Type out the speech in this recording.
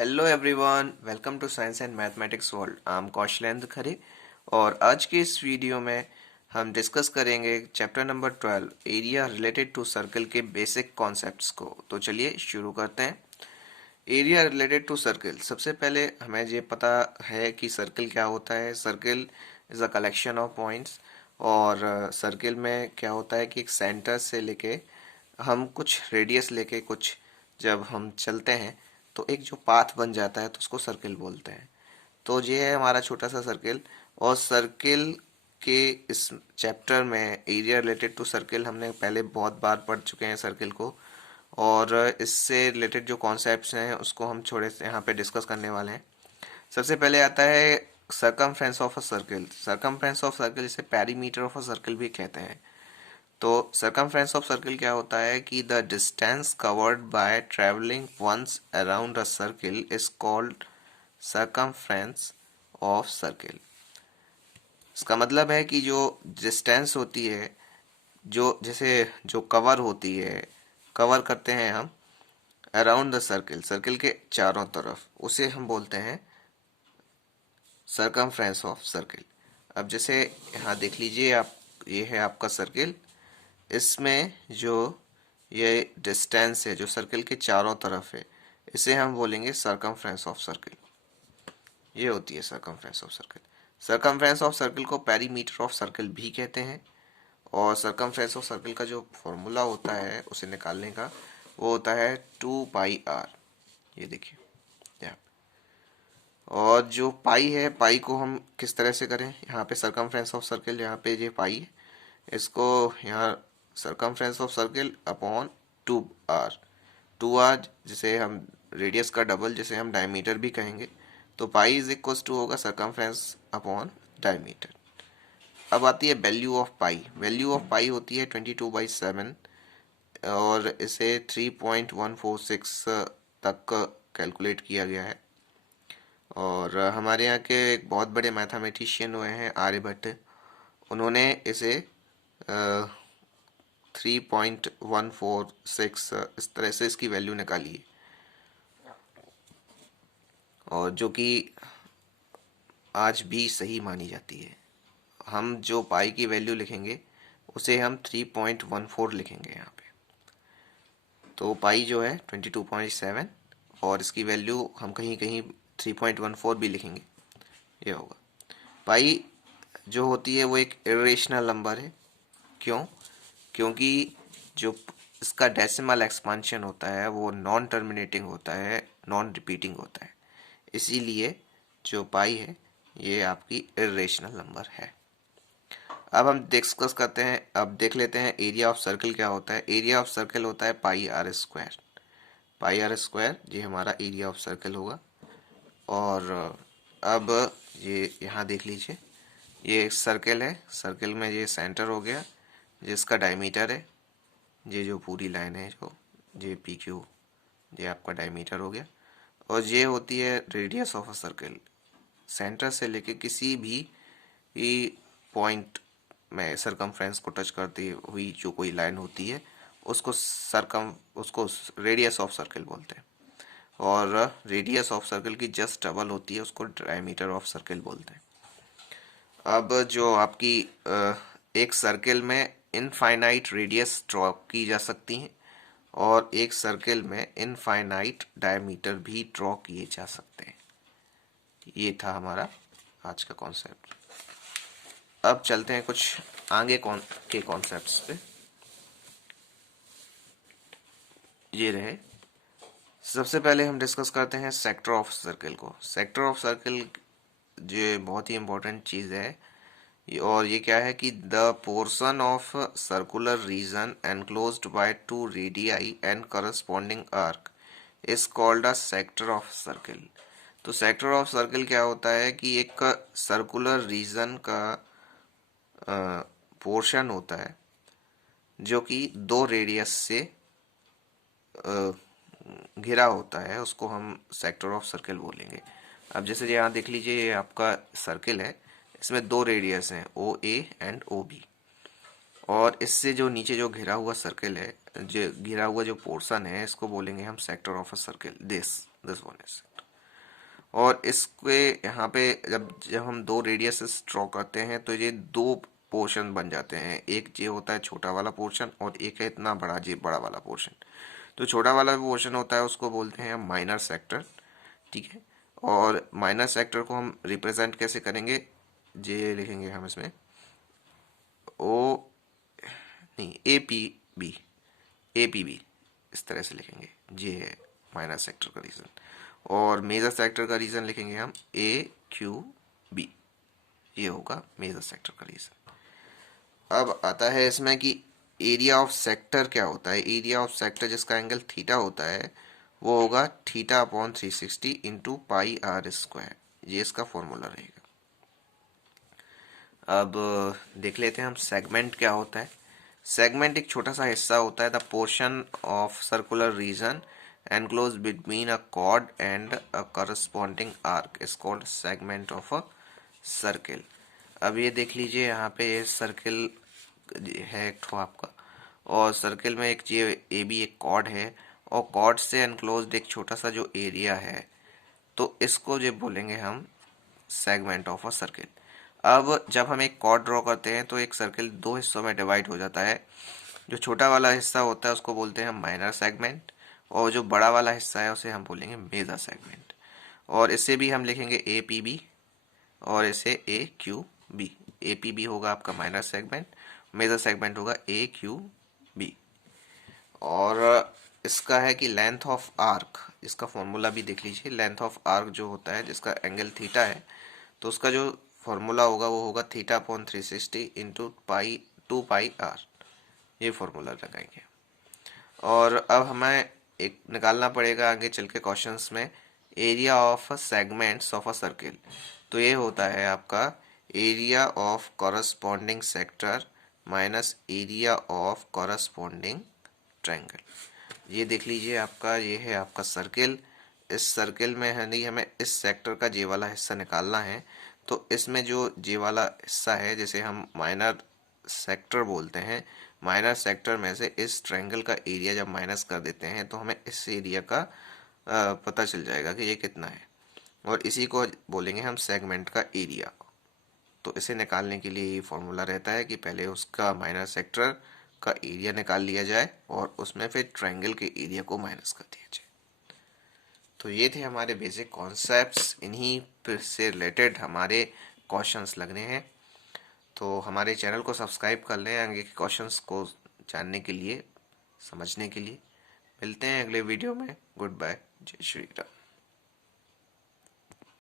Hello everyone, welcome to science and mathematics world. I am Kaushalendra Khare और आज के इस वीडियो में हम डिस्कस करेंगे chapter number 12 area related to circle के बेसिक कॉन्सेप्ट्स को। तो चलिए शुरू करते हैं। एरिया रिलेटेड टू सर्कल, सबसे पहले हमें ये पता है कि सर्कल क्या होता है। Circle is a collection of points और सर्कल में क्या होता है कि एक सेंटर से लेके हम कुछ रेडियस लेके कुछ जब हम चलते हैं तो एक जो पाथ बन जाता है तो उसको सर्कल बोलते हैं। तो ये है हमारा छोटा सा सर्कल। और सर्कल के इस चैप्टर में एरिया रिलेटेड टू सर्कल हमने पहले बहुत बार पढ़ चुके हैं सर्कल को, और इससे रिलेटेड जो कॉन्सेप्ट्स हैं उसको हम थोड़े से यहाँ पे डिस्कस करने वाले हैं। सबसे पहले आता है circumference of a circle. Circumference of circle इसे पेरीमीटर ऑफ अ सर्कल भी कहते हैं। तो सरकमफ्रेंस ऑफ सर्कल क्या होता है कि the distance covered by travelling once around a circle is called circumference of circle. इसका मतलब है कि जो डिस्टेंस होती है, जो जैसे जो कवर होती है, कवर करते हैं हम अराउंड द सर्कल, सर्कल के चारों तरफ, उसे हम बोलते हैं सरकमफ्रेंस ऑफ सर्कल। अब जैसे यहाँ देख लीजिए आप, ये है आपका सर्कल। इसमें जो ये डिस्टेंस है जो सर्कल के चारों तरफ है, इसे हम बोलेंगे सरकमफ्रेंस ऑफ सर्कल। ये होती है circumference of circle. Circumference of circle को पेरीमीटर ऑफ सर्कल भी कहते हैं। और सरकमफ्रेंस ऑफ सर्कल का जो फॉर्मूला होता है उसे निकालने का, वो होता है 2πr। ये देखिए यहाँ पे। और जो पाई है, पाई को हम किस तरह से करें, यहाँ पे सरकमफ्रेंस ऑफ सर्कल, यहाँ पे ये पाई है, इसको यहाँ circumference of circle upon 2r। 2r जिसे हम रेडियस का डबल, जिसे हम डायमीटर भी कहेंगे, तो पाई इज इक्वल टू होगा सरकमफ्रेंस अपॉन डायमीटर। अब आती है value of pi. Value of pi होती है 22/7 और इसे 3.146 तक कैलकुलेट किया गया है। और हमारे यहाँ के एक बहुत बड़े मैथमेटिशियन हुए हैं आर्यभट्ट, उन्होंने इसे 3.146 इस तरह से इसकी वैल्यू निकाली है, और जो कि आज भी सही मानी जाती है। हम जो पाई की वैल्यू लिखेंगे उसे हम 3.14 लिखेंगे यहाँ पे। तो पाई जो है 22.7 और इसकी वैल्यू हम कहीं कहीं 3.14 भी लिखेंगे, ये होगा। पाई जो होती है वो एक इरेशनल नंबर है। क्यों? क्योंकि जो इसका डेसिमल एक्सपांशन होता है वो नॉन टर्मिनेटिंग होता है, नॉन रिपीटिंग होता है। इसीलिए जो पाई है ये आपकी इरेशनल नंबर है। अब हम डिस्कस करते हैं, अब देख लेते हैं एरिया ऑफ सर्कल क्या होता है। एरिया ऑफ सर्कल होता है pi r square. Pi r square ये हमारा एरिया ऑफ सर्कल होगा। और अब ये यहाँ देख लीजिए, ये एक सर्कल है, सर्कल में ये सेंटर हो गया जिसका डायमीटर है, ये जो पूरी लाइन है जो जे पी क्यू, ये आपका डायमीटर हो गया। और ये होती है radius of a circle. Centre से लेके किसी भी पॉइंट में सरकमफ्रेंस को टच करती हुई जो कोई लाइन होती है उसको रेडियस ऑफ सर्कल बोलते हैं। और रेडियस ऑफ सर्कल की जस्ट डबल होती है, उसको डायमीटर ऑफ सर्कल बोलते हैं। अब जो आपकी एक सर्कल में इनफाइनाइट रेडियस ड्रॉ की जा सकती हैं और एक सर्कल में इनफाइनाइट डायमीटर भी ड्रॉ किए जा सकते हैं। ये था हमारा आज का कॉन्सेप्ट। अब चलते हैं कुछ आगे के कॉन्सेप्ट्स पे। ये रहे, सबसे पहले हम डिस्कस करते हैं सेक्टर ऑफ सर्कल को। सेक्टर ऑफ सर्कल जो बहुत ही इम्पोर्टेंट चीज़ है, और ये क्या है कि the portion of circular region enclosed by two radii and corresponding arc is called a sector of circle. तो सेक्टर ऑफ सर्कल क्या होता है कि एक सर्कुलर रीजन का पोर्शन होता है जो कि दो रेडियस से घिरा होता है, उसको हम सेक्टर ऑफ सर्कल बोलेंगे। अब जैसे यहाँ देख लीजिए, ये आपका सर्कल है, इसमें दो रेडियस हैं ओ ए एंड ओ बी। और इससे जो नीचे जो घिरा हुआ सर्कल है, जो घिरा हुआ जो पोर्शन है, इसको बोलेंगे हम sector of a circle. This one is sector. और इसके यहाँ पे जब जब हम दो रेडियस ड्रॉ करते हैं तो ये दो पोर्शन बन जाते हैं, एक ये होता है छोटा वाला पोर्शन और एक है इतना बड़ा जी बड़ा वाला पोर्शन। तो छोटा वाला पोर्शन होता है उसको बोलते हैं माइनर सेक्टर, ठीक है। और माइनर सेक्टर को हम रिप्रेजेंट कैसे करेंगे, ये लिखेंगे हम इसमें ओ नहीं A P B, A P B इस तरह से लिखेंगे, ये है माइनर सेक्टर का रीजन। और मेजर सेक्टर का रीजन लिखेंगे हम ए क्यू बी, ये होगा मेजर सेक्टर का रीजन। अब आता है इसमें कि एरिया ऑफ सेक्टर क्या होता है। एरिया ऑफ सेक्टर जिसका एंगल थीटा होता है वो होगा theta upon 360 into pi r square, ये इसका फॉर्मूला रहेगा। अब देख लेते हैं हम सेगमेंट क्या होता है। सेगमेंट एक छोटा सा हिस्सा होता है, the portion of circular region enclose between a cord and a corresponding arc is called segment of a circle. अब ये देख लीजिए यहाँ पे ये सर्किल है एक ठो आपका, और सर्किल में एक ये ए बी एक कॉर्ड है, और कॉर्ड से एनक्लोज्ड एक छोटा सा जो एरिया है, तो इसको जो बोलेंगे हम सेगमेंट ऑफ अ सर्किल। अब जब हम एक कॉर्ड ड्रॉ करते हैं तो एक सर्किल दो हिस्सों में डिवाइड हो जाता है। जो छोटा वाला हिस्सा होता है उसको बोलते हैं माइनर सेगमेंट, और जो बड़ा वाला हिस्सा है उसे हम बोलेंगे मेजर सेगमेंट। और इसे भी हम लिखेंगे ए पी बी और इसे A Q B. A P B होगा आपका माइनर सेगमेंट, मेजर सेगमेंट होगा ए क्यू बी। और इसका है कि लेंथ ऑफ आर्क, इसका फॉर्मूला भी देख लीजिए। लेंथ ऑफ आर्क जो होता है जिसका एंगल थीटा है, तो उसका जो फॉर्मूला होगा वो होगा theta upon 360 into pi 2 pi r, ये फॉर्मूला लगाएंगे। और अब हमें एक निकालना पड़ेगा आगे चल के क्वेश्चंस में, area of segments of a circle. तो ये होता है आपका area of corresponding sector minus area of corresponding triangle. ये देख लीजिए आपका, ये है आपका सर्किल। इस सर्किल में है नहीं, हमें इस सेक्टर का जे वाला हिस्सा निकालना है। तो इसमें जो जे वाला हिस्सा है जिसे हम माइनर सेक्टर बोलते हैं, माइनर सेक्टर में से इस ट्रायंगल का एरिया जब माइनस कर देते हैं तो हमें इस एरिया का पता चल जाएगा कि ये कितना है, और इसी को बोलेंगे हम सेगमेंट का एरिया। तो इसे निकालने के लिए ये फॉर्मूला रहता है कि पहले उसका माइनर सेक्टर का एरिया निकाल लिया जाए और उसमें फिर ट्रायंगल के एरिया को माइनस कर दिया जाए। तो ये थे हमारे बेसिक कॉन्सेप्ट्स, इन्हीं से रिलेटेड हमारे क्वेश्चंस लगने हैं। तो हमारे चैनल को सब्सक्राइब कर लें आगे के क्वेश्चंस को जानने के लिए, समझने के लिए। मिलते हैं अगले वीडियो में। गुड बाय, जय श्री राम।